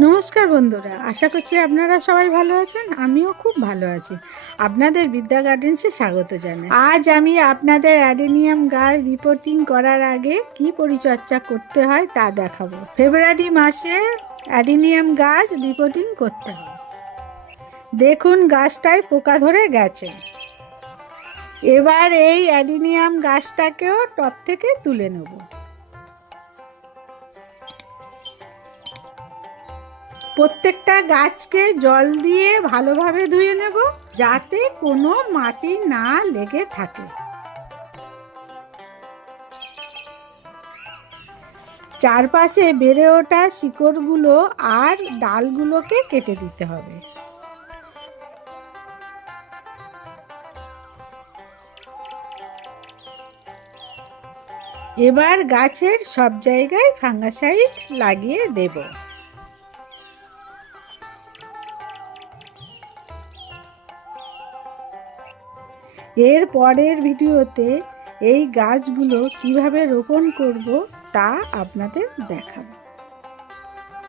নমস্কার বন্ধুরা, আশা করছি আপনারা সবাই ভালো আছেন। আমিও খুব ভালো আছি। আপনাদের বিদ্যা গার্ডেন্সে স্বাগত জানাই। আজ আমি আপনাদের অ্যাডেনিয়াম গাছ রিপোর্টিং করার আগে কি পরিচর্যা করতে হয় তা দেখাবো। ফেব্রুয়ারি মাসে অ্যাডেনিয়াম গাছ রিপোর্টিং করতে হয়। দেখুন গাছটায় পোকা ধরে গেছে। এবার এই অ্যাডেনিয়াম গাছটাকেও টব থেকে তুলে নেব। প্রত্যেকটা গাছকে জল দিয়ে ভালোভাবে ধুয়ে নেব, যাতে কোনো মাটি না লেগে থাকে। চারপাশে বেড়ে ওঠা শিকড়গুলো আর ডালগুলোকে কেটে দিতে হবে। এবার গাছের সব জায়গায় ফাঙ্গাসাইড লাগিয়ে দেব। এর পরের ভিডিওতে এই গাছগুলো কিভাবে রোপণ করব তা আপনাদের দেখাবো।